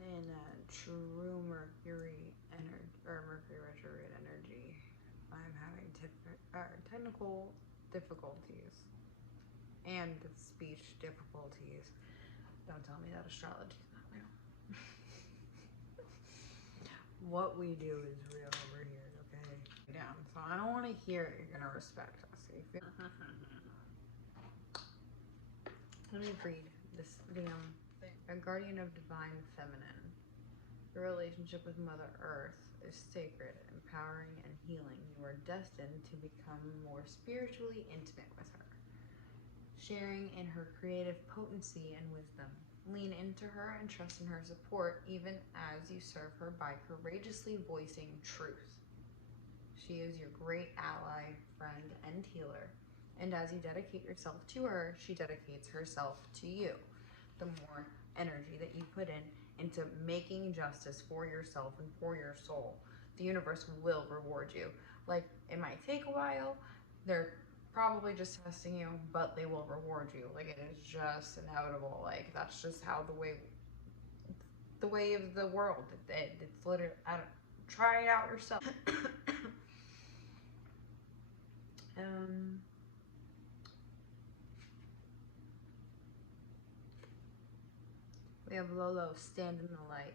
in a true Mercury energy or Mercury retrograde energy, I'm having technical difficulties and speech difficulties. Don't tell me that astrology is not real. What we do is real over here, okay? Down. So I don't want to hear it. You're gonna respect us. Let me read this damn thing. A guardian of divine feminine. Your relationship with Mother Earth is sacred, empowering, and healing. You are destined to become more spiritually intimate with her, sharing in her creative potency and wisdom. Lean into her and trust in her support, even as you serve her by courageously voicing truth. She is your great ally, friend, and healer. And as you dedicate yourself to her, she dedicates herself to you. The more energy that you put into making justice for yourself and for your soul, the universe will reward you. Like, it might take a while. They're probably just testing you, but they will reward you. Like, it is just inevitable. Like, that's just how the way of the world. It's literally, try it out yourself. We have Lolo, stand in the light.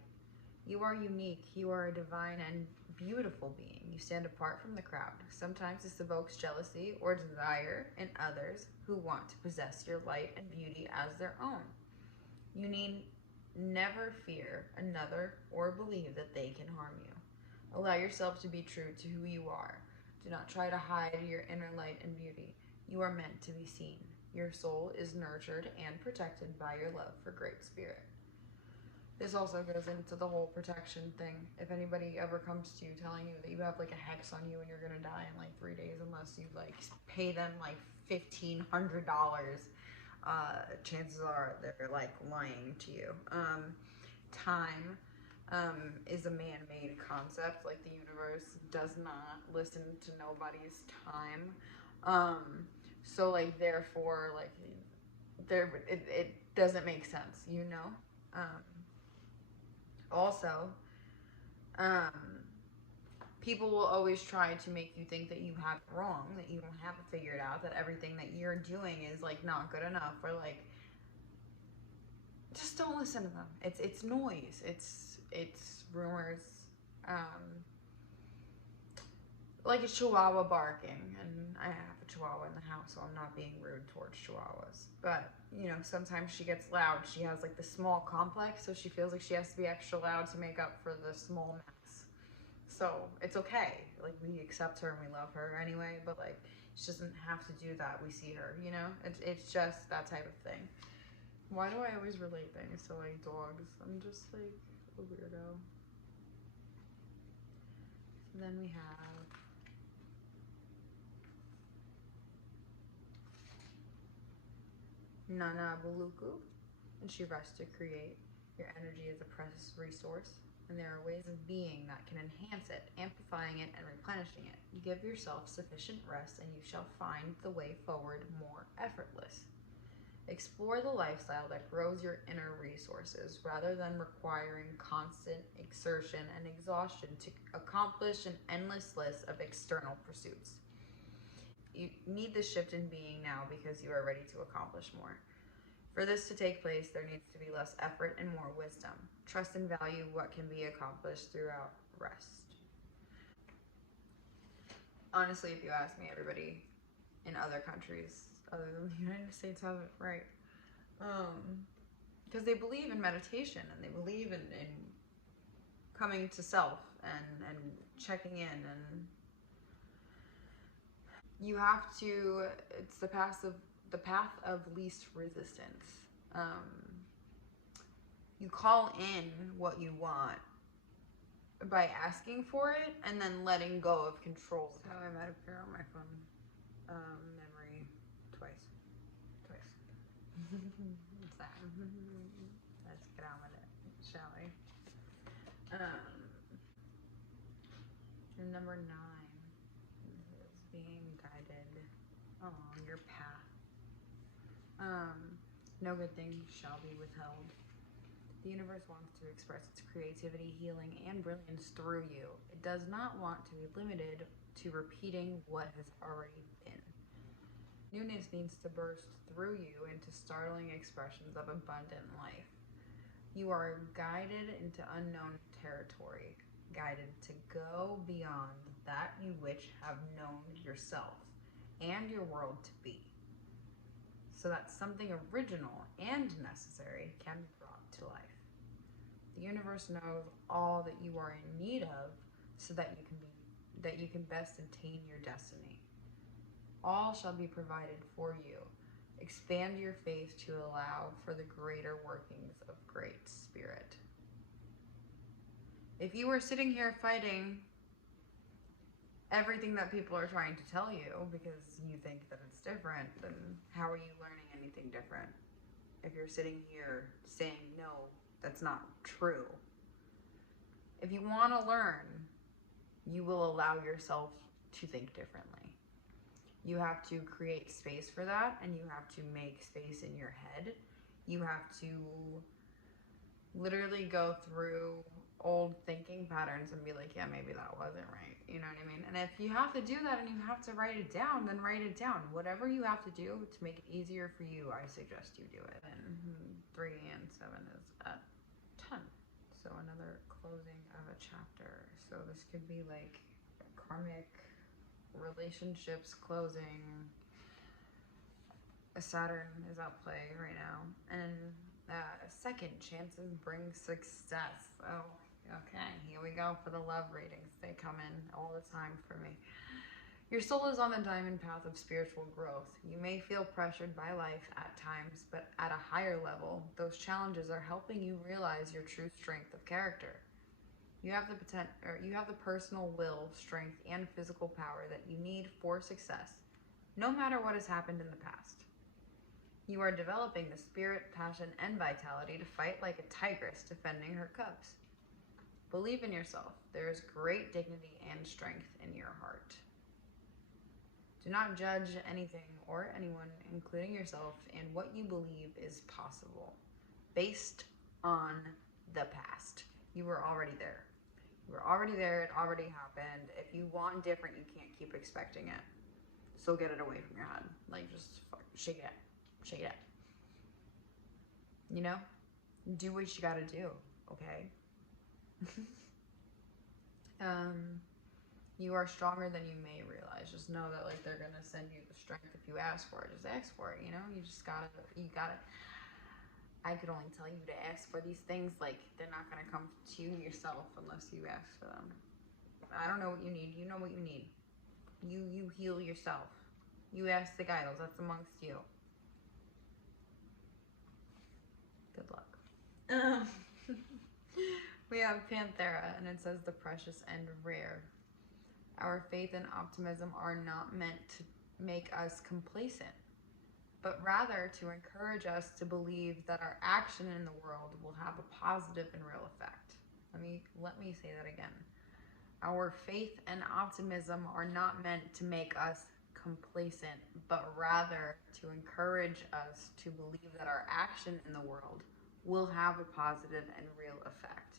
You are unique. You are a divine and beautiful being. You stand apart from the crowd. Sometimes this evokes jealousy or desire in others who want to possess your light and beauty as their own. You need never fear another or believe that they can harm you. Allow yourself to be true to who you are. Do not try to hide your inner light and beauty. You are meant to be seen. Your soul is nurtured and protected by your love for Great Spirit. This also goes into the whole protection thing. If anybody ever comes to you telling you that you have like a hex on you and you're gonna die in like 3 days unless you like pay them like $1,500, chances are they're like lying to you. Time is a man-made concept. Like, the universe does not listen to nobody's time. So like, therefore, like, it doesn't make sense, you know? Also, people will always try to make you think that you have it wrong, that you don't have it figured out, that everything that you're doing is like not good enough, or like, just don't listen to them. It's noise. It's rumors. Like a chihuahua barking, and I have a chihuahua in the house, so I'm not being rude towards chihuahuas. But, you know, sometimes she gets loud. She has like the small complex, so she feels like she has to be extra loud to make up for the small mess. So it's okay. Like, we accept her and we love her anyway, but like, she doesn't have to do that. We see her, you know? It's just that type of thing. Why do I always relate things to like dogs? I'm just like a weirdo. Then we have Nana Buluku, and she rests to create. Your energy is a precious resource, and there are ways of being that can enhance it, amplifying it and replenishing it. Give yourself sufficient rest, and you shall find the way forward more effortless. Explore the lifestyle that grows your inner resources rather than requiring constant exertion and exhaustion to accomplish an endless list of external pursuits. You need this shift in being now because you are ready to accomplish more. For this to take place, there needs to be less effort and more wisdom. Trust and value what can be accomplished throughout rest. Honestly, if you ask me, everybody in other countries other than the United States have it right. Because they believe in meditation, and they believe in coming to self and checking in, and you have to, it's the path of least resistance. You call in what you want by asking for it and then letting go of control. So I might appear on my phone memory twice. What's that? Let's get on with it, shall we? And number 9 is being guided along your path. No good thing shall be withheld. The universe wants to express its creativity, healing, and brilliance through you. It does not want to be limited to repeating what has already been. Newness needs to burst through you into startling expressions of abundant life. You are guided into unknown territory, guided to go beyond that you which have known yourself and your world to be, so that something original and necessary can be brought to life. The universe knows all that you are in need of, so that you can best attain your destiny. All shall be provided for you. Expand your faith to allow for the greater workings of Great Spirit. If you were sitting here fighting everything that people are trying to tell you because you think that it's different, then how are you learning anything different? If you're sitting here saying, no, that's not true. If you want to learn, you will allow yourself to think differently. You have to create space for that, and you have to make space in your head. You have to literally go through old thinking patterns and be like, yeah, maybe that wasn't right. You know what I mean? And if you have to do that and you have to write it down, then write it down. Whatever you have to do to make it easier for you, I suggest you do it. And 3 and 7 is at 10. So another closing of a chapter. So this could be like karmic relationships closing. Saturn is at play right now. And second chances bring success. Oh, okay, here we go for the love readings. They come in all the time for me. Your soul is on the diamond path of spiritual growth. You may feel pressured by life at times, but at a higher level, those challenges are helping you realize your true strength of character. You have the personal will, strength, and physical power that you need for success, no matter what has happened in the past. You are developing the spirit, passion, and vitality to fight like a tigress defending her cubs. Believe in yourself. There is great dignity and strength in your heart. Do not judge anything or anyone, including yourself, in what you believe is possible, based on the past. You were already there. You were already there. It already happened. If you want different, you can't keep expecting it. So get it away from your head. Like, just shake it. Shake it. You know? Do what you gotta do, okay? You are stronger than you may realize. Just know that, like, they're gonna send you the strength if you ask for it. Just ask for it, you know? You gotta. I could only tell you to ask for these things. Like, they're not gonna come to you yourself unless you ask for them. I don't know what you need. You know what you need. You heal yourself. You ask the guides. That's amongst you. Good luck. We have Panthera, and it says the precious and rare. Our faith and optimism are not meant to make us complacent, but rather to encourage us to believe that our action in the world will have a positive and real effect. Let me say that again. Our faith and optimism are not meant to make us complacent, but rather to encourage us to believe that our action in the world will have a positive and real effect.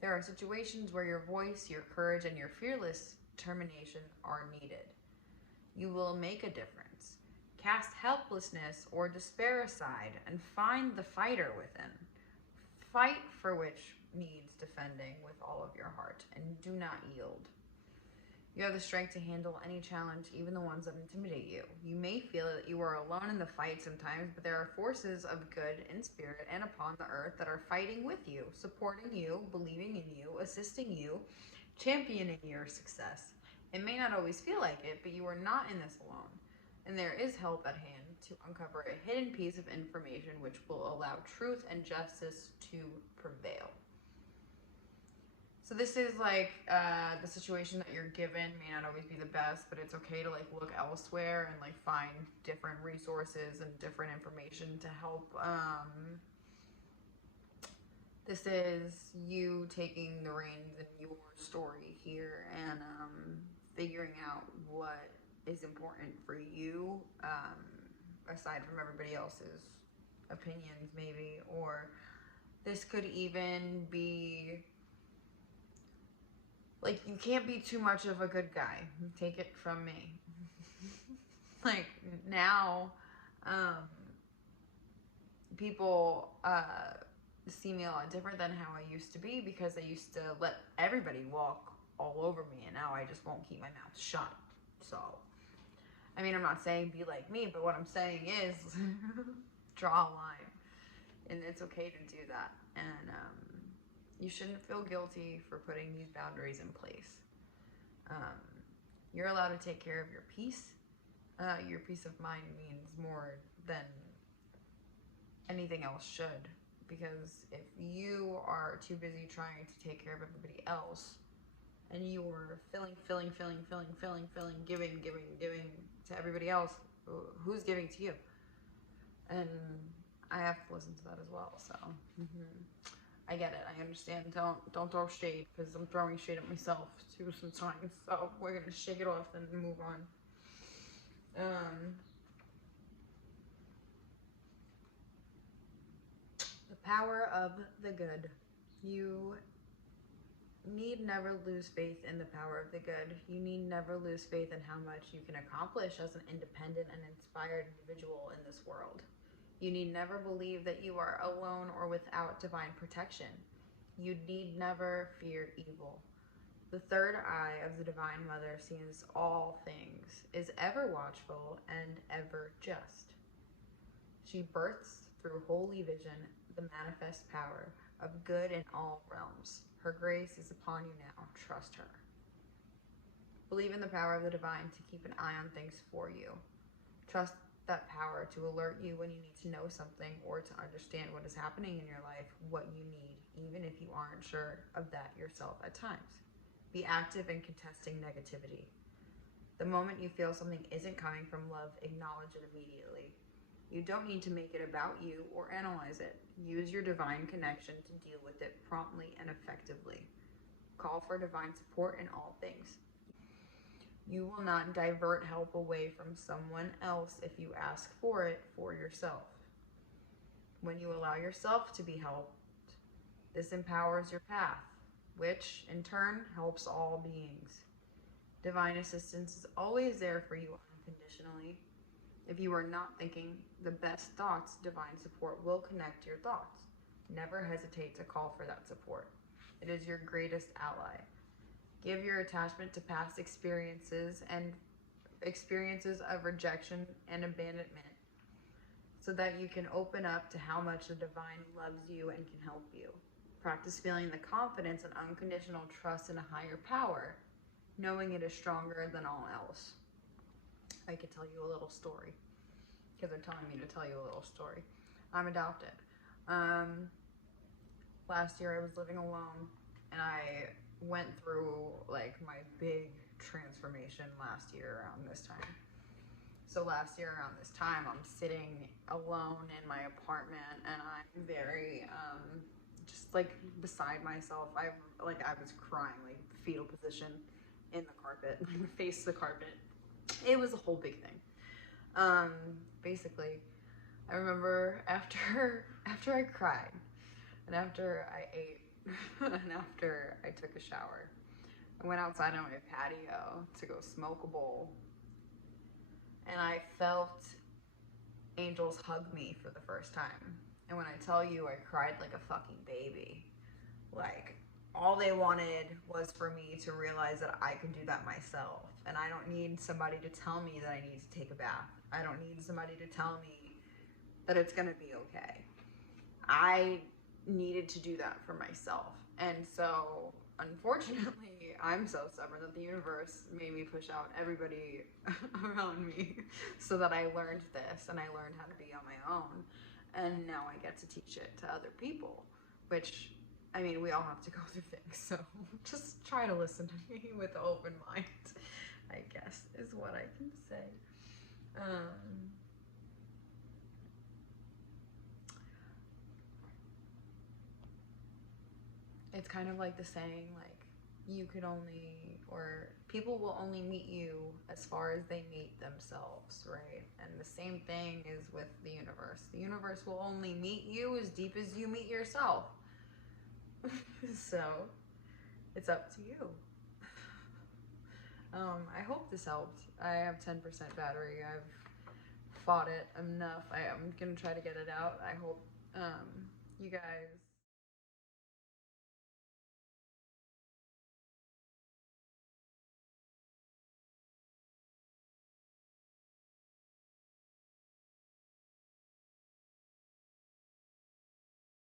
There are situations where your voice, your courage, and your fearless determination are needed. You will make a difference. Cast helplessness or despair aside and find the fighter within. Fight for which needs defending with all of your heart, and do not yield. You have the strength to handle any challenge, even the ones that intimidate you. You may feel that you are alone in the fight sometimes, but there are forces of good in spirit and upon the earth that are fighting with you, supporting you, believing in you, assisting you, championing your success. It may not always feel like it, but you are not in this alone. And there is help at hand to uncover a hidden piece of information which will allow truth and justice to prevail. So this is like the situation that you're given may not always be the best, but it's okay to like look elsewhere and like find different resources and different information to help. This is you taking the reins in your story here and figuring out what is important for you, aside from everybody else's opinions maybe, or This could even be, like, you can't be too much of a good guy. Take it from me. Like, now, people see me a lot different than how I used to be, because I used to let everybody walk all over me, and now I just won't keep my mouth shut. So, I mean, I'm not saying be like me, but what I'm saying is draw a line, and it's okay to do that. And you shouldn't feel guilty for putting these boundaries in place. You're allowed to take care of your peace. Your peace of mind means more than anything else should, because if you are too busy trying to take care of everybody else, and you are filling, giving to everybody else, who's giving to you? And I have to listen to that as well. So I get it. I understand. Don't throw shade, because I'm throwing shade at myself too sometimes. So we're gonna shake it off and move on. The power of the good. You need never lose faith in the power of the good. You need never lose faith in how much you can accomplish as an independent and inspired individual in this world. You need never believe that you are alone or without divine protection. You need never fear evil. The third eye of the Divine Mother sees all things, is ever watchful, and ever just. She births through holy vision the manifest power of good in all realms. Her grace is upon you now. Trust her. Believe in the power of the divine to keep an eye on things for you. Trust that power to alert you when you need to know something, or to understand what is happening in your life, what you need, even if you aren't sure of that yourself at times. Be active in contesting negativity. The moment you feel something isn't coming from love, acknowledge it immediately. You don't need to make it about you or analyze it. Use your divine connection to deal with it promptly and effectively. Call for divine support in all things. You will not divert help away from someone else if you ask for it for yourself. When you allow yourself to be helped, this empowers your path, which in turn helps all beings. Divine assistance is always there for you unconditionally. If you are not thinking the best thoughts, divine support will connect your thoughts. Never hesitate to call for that support. It is your greatest ally. Give your attachment to past experiences and experiences of rejection and abandonment, so that you can open up to how much the divine loves you and can help you. Practice feeling the confidence and unconditional trust in a higher power, knowing it is stronger than all else. I could tell you a little story, because they're telling me to tell you a little story. I'm adopted. Last year I was living alone, and I went through like my big transformation last year around this time. So last year around this time, I'm sitting alone in my apartment, and I'm very just like beside myself. I was crying, like fetal position in the carpet, face the carpet. It was a whole big thing. Basically, I remember after I cried, and after I ate, and after I took a shower, I went outside on my patio to go smoke a bowl, and I felt angels hug me for the first time. And when I tell you I cried like a fucking baby, like all they wanted was for me to realize that I could do that myself. And I don't need somebody to tell me that I need to take a bath. I don't need somebody to tell me that it's gonna be okay. I needed to do that for myself. And so, unfortunately, I'm so stubborn that the universe made me push out everybody around me so that I learned this, and I learned how to be on my own. And now I get to teach it to other people, which, I mean, we all have to go through things, so just try to listen to me with an open mind, I guess, is what I can say. It's kind of like the saying, like, you could only, or people will only meet you as far as they meet themselves, right? And the same thing is with the universe. The universe will only meet you as deep as you meet yourself. So it's up to you. I hope this helped. I have 10% battery. I've fought it enough. I'm gonna try to get it out. I hope you guys